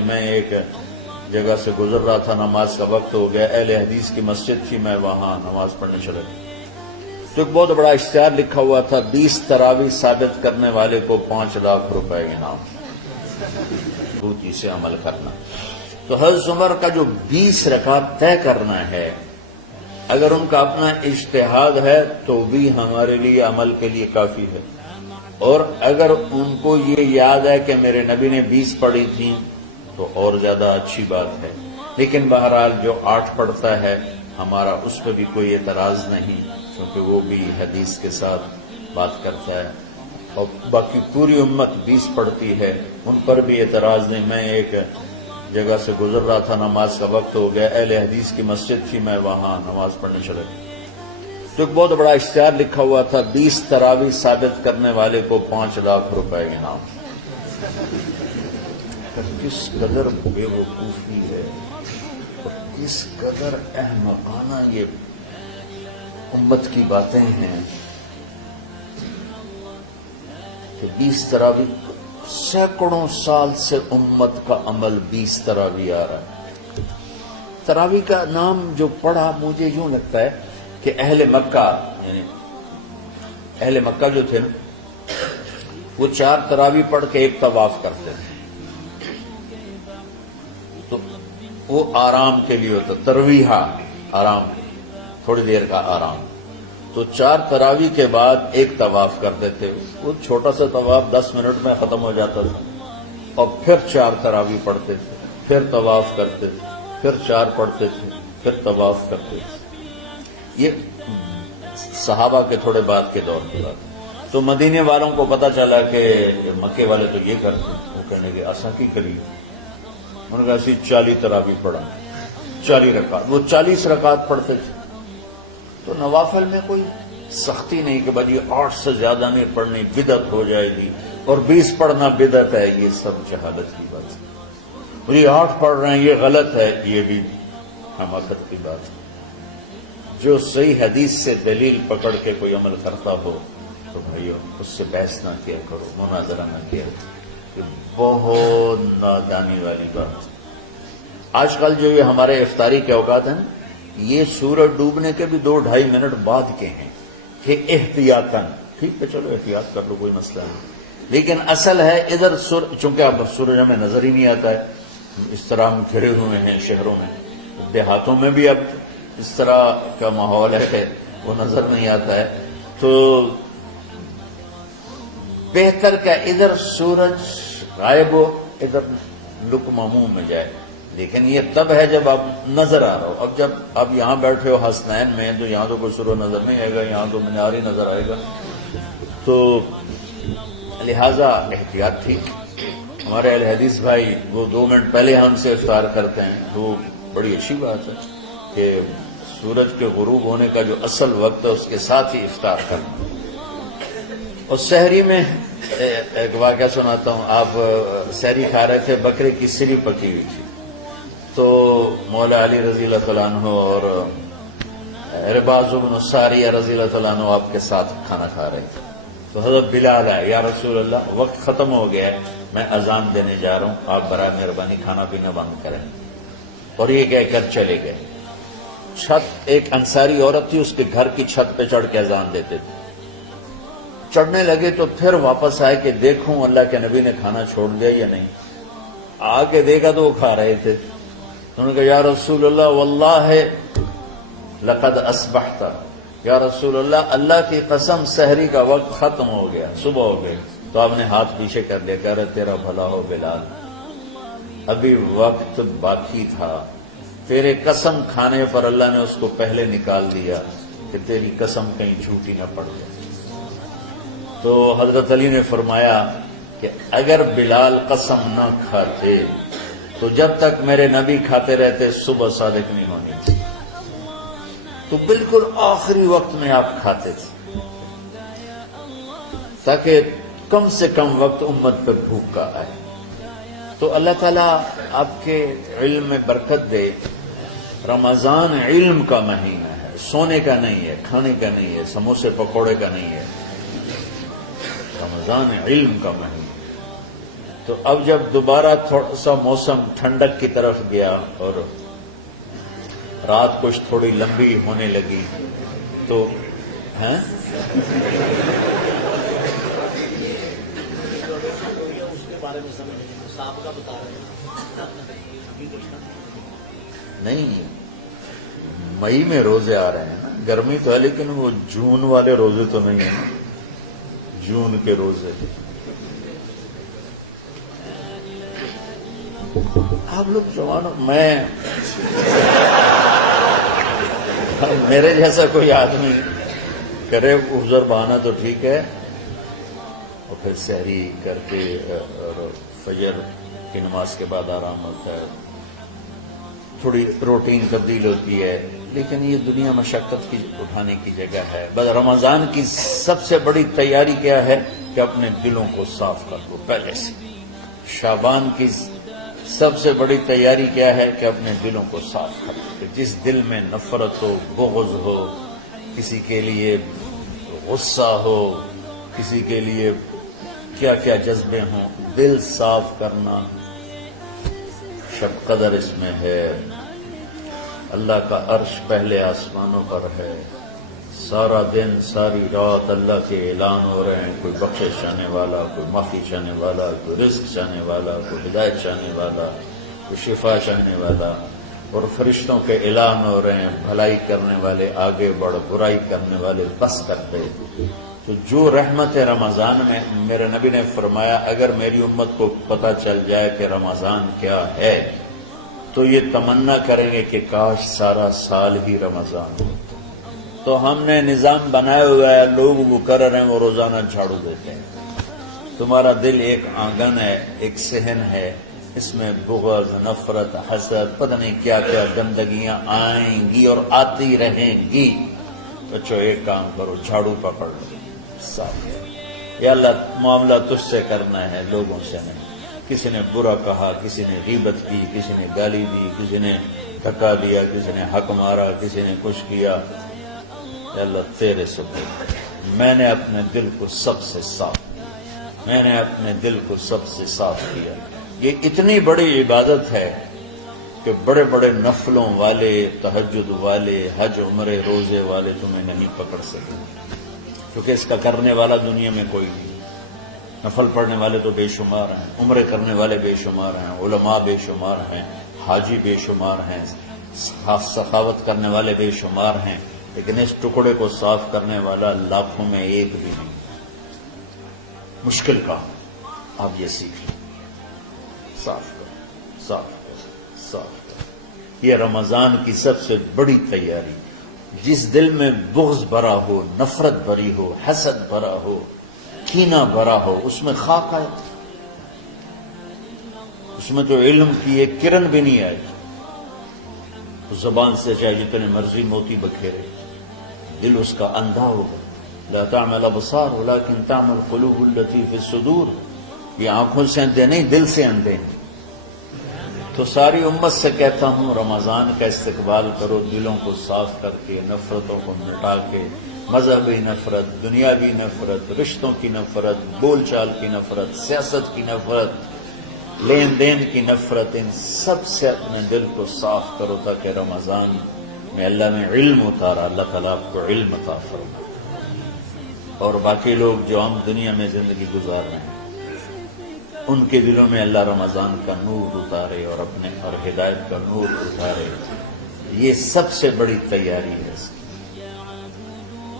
میں ایک جگہ سے گزر رہا تھا، نماز کا وقت ہو گیا، اہل حدیث کی مسجد تھی، میں وہاں نماز پڑھنے چلا گیا تو ایک بہت بڑا اشتہار لکھا ہوا تھا، 20 تراویح ثابت کرنے والے کو 5 لاکھ روپے انعام، سے عمل کرنا۔ تو حضرت عمر کا جو 20 رکعت طے کرنا ہے، اگر ان کا اپنا اجتہاد ہے تو بھی ہمارے لیے عمل کے لیے کافی ہے، اور اگر ان کو یہ یاد ہے کہ میرے نبی نے 20 پڑھی تھیں تو اور زیادہ اچھی بات ہے، لیکن بہرحال جو 8 پڑھتا ہے ہمارا اس پہ بھی کوئی اعتراض نہیں، کیونکہ وہ بھی حدیث کے ساتھ بات کرتا ہے، اور باقی پوری امت 20 پڑھتی ہے، ان پر بھی اعتراض نہیں۔ میں ایک جگہ سے گزر رہا تھا، نماز کا وقت ہو گیا، اہل حدیث کی مسجد تھی، میں وہاں نماز پڑھنے چلا گیا تو ایک بہت بڑا اشتہار لکھا ہوا تھا، 20 تراویح ثابت کرنے والے کو 5 لاکھ روپے انعام۔ کس قدر بے وقوفی ہے اور کس قدر احمقانہ یہ امت کی باتیں ہیں کہ 20 تراویح، سینکڑوں سال سے امت کا عمل 20 تراویح آ رہا ہے۔ تراویح کا نام جو پڑھا، مجھے یوں لگتا ہے کہ اہل مکہ، یعنی اہل مکہ جو تھے نا، وہ 4 تراویح پڑھ کے ایک طواف کرتے تھے، تو وہ آرام کے لیے ہوتا، ترویحہ آرام، تھوڑی دیر کا آرام، تو 4 تراویح کے بعد ایک طواف کرتے تھے، وہ چھوٹا سا طواف 10 منٹ میں ختم ہو جاتا تھا، اور پھر 4 تراویح پڑھتے تھے، پھر طواف کرتے تھے، پھر 4 پڑھتے تھے، پھر طواف کرتے تھے۔ یہ صحابہ کے تھوڑے بعد کے دور کی بات۔ تو مدینے والوں کو پتا چلا کہ مکے والے تو یہ کرتے ہیں، وہ کہنے کے اساں کی کری، انہوں نے کہا اسی 40 تراویح پڑھا، 40 رکعت، وہ 40 رکعت پڑھتے تھے۔ تو نوافل میں کوئی سختی نہیں کہ بھائی 8 سے زیادہ نہیں پڑھنی، بدعت ہو جائے گی، اور 20 پڑھنا بدعت ہے، یہ سب جہالت کی بات ہے۔ یہ 8 پڑھ رہے ہیں یہ غلط ہے، یہ بھی حماقت کی بات ہے۔ جو صحیح حدیث سے دلیل پکڑ کے کوئی عمل کرتا ہو تو بھائیو اس سے بحث نہ کیا کرو، مناظرہ نہ کیا کرو، یہ بہت نادانی والی بات۔ آج کل جو یہ ہمارے افطاری کے اوقات ہیں، یہ سورج ڈوبنے کے بھی 2-2.5 منٹ بعد کے ہیں کہ احتیاطاً، ٹھیک ہے چلو احتیاط کر لو، کوئی مسئلہ نہیں، لیکن اصل ہے ادھر چونکہ اب سورج ہمیں نظر ہی نہیں آتا ہے، اس طرح ہم گھرے ہوئے ہیں شہروں میں، دیہاتوں میں بھی اب اس طرح کا ماحول ہے، وہ نظر نہیں آتا ہے، تو بہتر کہ ادھر سورج غائب ہو، ادھر لقمہ منہ میں جائے، لیکن یہ تب ہے جب آپ نظر آ رہا ہو۔ اب جب آپ یہاں بیٹھے ہو حسنین میں تو یہاں تو کوئی سورج نظر نہیں آئے گا، یہاں تو مینار ہی نظر آئے گا، تو لہذا احتیاط تھی۔ ہمارے اہل حدیث بھائی وہ 2 منٹ پہلے ہم سے افطار کرتے ہیں، تو بڑی اچھی بات ہے کہ سورج کے غروب ہونے کا جو اصل وقت ہے اس کے ساتھ ہی افطار کرنا۔ اور سحری میں ایک واقعہ سناتا ہوں، آپ سحری کھا رہے تھے، بکرے کی سری پکی ہوئی تھی، تو مولا علی رضی اللہ تعالیٰ عنہ اور رباز بن ساریہ رضی اللہ تعالیٰ عنہ آپ کے ساتھ کھانا کھا رہے تھے، تو حضرت بلال آئے، یا رسول اللہ وقت ختم ہو گیا ہے، میں اذان دینے جا رہا ہوں، آپ برائے مہربانی کھانا پینا بند کریں، اور یہ کہہ کر چلے گئے۔ چھت، ایک انصاری عورت تھی، اس کے گھر کی چھت پہ چڑھ کے اذان دیتے تھے، چڑھنے لگے تو پھر واپس آئے کہ دیکھوں اللہ کے نبی نے کھانا چھوڑ دیا یا نہیں، آ کے دیکھا تو وہ کھا رہے تھے، انہوں نے کہا یا رسول اللہ واللہ لقد اصبحت، یا رسول اللہ اللہ کی قسم سحری کا وقت ختم ہو گیا، صبح ہو گئی، تو آپ نے ہاتھ پیچھے کر دیا، کہہ رہے تیرا بھلا ہو بلال، ابھی وقت باقی تھا، تیرے قسم کھانے پر اللہ نے اس کو پہلے نکال دیا کہ تیری قسم کہیں جھوٹی نہ پڑ جائے۔ تو حضرت علی نے فرمایا کہ اگر بلال قسم نہ کھاتے تو جب تک میرے نبی کھاتے رہتے صبح صادق نہیں ہونی تھی، تو بالکل آخری وقت میں آپ کھاتے تھے تاکہ کم سے کم وقت امت پہ بھوک کا آئے۔ تو اللہ تعالیٰ آپ کے علم میں برکت دے۔ رمضان علم کا مہینہ ہے، سونے کا نہیں ہے، کھانے کا نہیں ہے، سموسے پکوڑے کا نہیں ہے، رمضان علم کا مہینہ۔ تو اب جب دوبارہ تھوڑا سا موسم ٹھنڈک کی طرف گیا اور رات کچھ تھوڑی لمبی ہونے لگی تو ہیں نہیں، مئی میں روزے آ رہے ہیں نا، گرمی تو ہے لیکن وہ جون والے روزے تو نہیں ہیں نا، جون کے روزے آپ لوگ جوان، میرے جیسا کوئی آدمی کرے عذر بہانا تو ٹھیک ہے، اور پھر سحری کر کے اور فجر کی نماز کے بعد آرام ہوتا ہے، تھوڑی روٹین تبدیل ہوتی ہے، لیکن یہ دنیا مشقت کی اٹھانے کی جگہ ہے۔ بس رمضان کی سب سے بڑی تیاری کیا ہے کہ اپنے دلوں کو صاف کر دو پہلے سے۔ شعبان کی سب سے بڑی تیاری کیا ہے کہ اپنے دلوں کو صاف کر دو، کہ جس دل میں نفرت ہو، بغض ہو، کسی کے لیے غصہ ہو، کسی کے لیے کیا کیا جذبے ہوں، دل صاف کرنا۔ شب قدر اس میں ہے، اللہ کا عرش پہلے آسمانوں پر ہے، سارا دن ساری رات اللہ کے اعلان ہو رہے ہیں، کوئی بخشش چاہنے والا، کوئی معافی چاہنے والا، کوئی رزق چاہنے والا، کوئی ہدایت چاہنے والا، کوئی شفا چاہنے والا، اور فرشتوں کے اعلان ہو رہے ہیں، بھلائی کرنے والے آگے بڑھ، برائی کرنے والے بس کر دے۔ تو جو رحمت رمضان میں، میرے نبی نے فرمایا اگر میری امت کو پتہ چل جائے کہ رمضان کیا ہے تو یہ تمنا کریں گے کہ کاش سارا سال ہی رمضان ہو۔ تو ہم نے نظام بنایا ہوا ہے، لوگ وہ کر رہے ہیں، وہ روزانہ جھاڑو دیتے ہیں۔ تمہارا دل ایک آنگن ہے، ایک صحن ہے، اس میں بغض، نفرت، حسد، پتہ نہیں کیا کیا گندگیاں آئیں گی اور آتی رہیں گی۔ بچوں ایک کام کرو، جھاڑو پکڑ لو، صاف ہے۔ یا اللہ معاملہ تجھ سے کرنا ہے، لوگوں سے نہیں۔ کسی نے برا کہا، کسی نے غیبت کی، کسی نے گالی دی، کسی نے دھکا دیا، کسی نے حق مارا، کسی نے کچھ کیا، یا اللہ تیرے سپرد میں نے اپنے دل کو سب سے صاف کیا، میں نے اپنے دل کو سب سے صاف کیا۔ یہ اتنی بڑی عبادت ہے کہ بڑے بڑے نفلوں والے، تہجد والے، حج عمرے روزے والے تمہیں نہیں پکڑ سکیں، کیونکہ اس کا کرنے والا دنیا میں کوئی نہیں۔ نفل پڑھنے والے تو بے شمار ہیں، عمرے کرنے والے بے شمار ہیں، علماء بے شمار ہیں، حاجی بے شمار ہیں، سخاوت کرنے والے بے شمار ہیں، لیکن اس ٹکڑے کو صاف کرنے والا لاکھوں میں ایک بھی نہیں۔ مشکل کام، آپ یہ سیکھ لیں، صاف کرو، صاف کرو، صاف کرو۔ یہ رمضان کی سب سے بڑی تیاری۔ جس دل میں بغض بھرا ہو، نفرت بھری ہو، حسد بھرا ہو، کینہ بھرا ہو، اس میں خاک آئے، اس میں تو علم کی ایک کرن بھی نہیں آئے، زبان سے چاہے جتنے مرضی موتی بکھیرے، دل اس کا اندھا ہوگا۔ لا تعمل الابصار ولكن تعمل القلوب التي في الصدور۔ یہ آنکھوں سے اندھے نہیں، دل سے اندھے ہیں۔ تو ساری امت سے کہتا ہوں رمضان کا استقبال کرو، دلوں کو صاف کر کے، نفرتوں کو مٹا کے، مذہبی نفرت، دنیاوی نفرت، رشتوں کی نفرت، بول چال کی نفرت، سیاست کی نفرت، لین دین کی نفرت، ان سب سے اپنے دل کو صاف کرو تاکہ رمضان میں اللہ نے علم اتارا، اللہ تعالیٰ آپ کو علم عطا فرمائے، اور باقی لوگ جو عام دنیا میں زندگی گزار رہے ہیں ان کے دلوں میں اللہ رمضان کا نور اتارے اور اپنے اور ہدایت کا نور اتارے۔ یہ سب سے بڑی تیاری ہے۔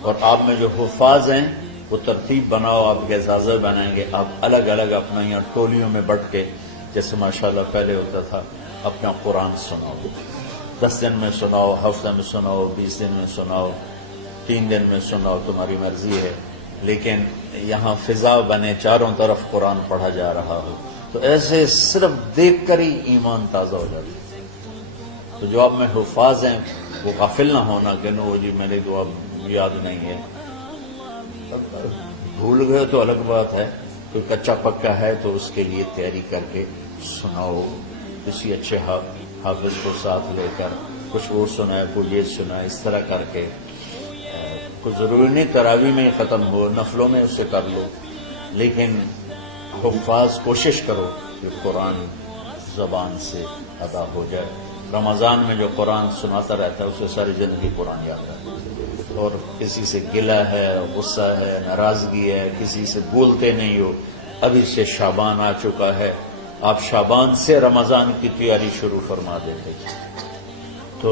اور آپ میں جو حفاظ ہیں وہ ترتیب بناؤ، آپ کے اعزازہ بنائیں گے، آپ الگ الگ اپنا یہاں ٹولیوں میں بٹ کے، جیسے ماشاءاللہ پہلے ہوتا تھا، اپنا قرآن سناؤ، 10 دن میں سناؤ، ہفتہ میں سناؤ، 20 دن میں سناؤ، 3 دن میں سناؤ، تمہاری مرضی ہے، لیکن یہاں فضا بنے، چاروں طرف قرآن پڑھا جا رہا ہو، تو ایسے صرف دیکھ کر ہی ایمان تازہ ہو جاتا ہے۔ تو جو آپ میں حفاظ ہیں وہ غافل نہ ہونا کہ نو جی میرے تو اب یاد نہیں ہے، بھول گئے تو الگ بات ہے، کوئی کچا پکا ہے تو اس کے لیے تیاری کر کے سناؤ، کسی اچھے حافظ کو ساتھ لے کر، کچھ وہ سنائے، کوئی یہ سنائے، اس طرح کر کے، کوئی ضروری نہیں تراویح میں ہی ختم ہو، نفلوں میں اسے کر لو، لیکن حفاظ کوشش کرو کہ قرآن زبان سے ادا ہو جائے. رمضان میں جو قرآن سناتا رہتا ہے اسے ساری زندگی قرآن یاد رہتا ہے. اور کسی سے گلہ ہے، غصہ ہے، ناراضگی ہے، کسی سے بولتے نہیں ہو. ابھی سے شعبان آ چکا ہے، آپ شعبان سے رمضان کی تیاری شروع فرما دیتے. تو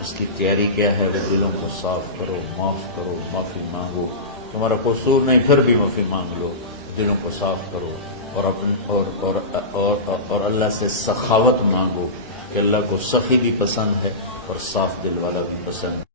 اس کی تیاری کیا ہے؟ وہ دلوں کو صاف کرو، معاف کرو، معافی مانگو. تمہارا قصور نہیں پھر بھی معافی مانگ لو. دلوں کو صاف کرو اور اللہ سے سخاوت مانگو کہ اللہ کو سخی بھی پسند ہے اور صاف دل والا بھی پسند ہے.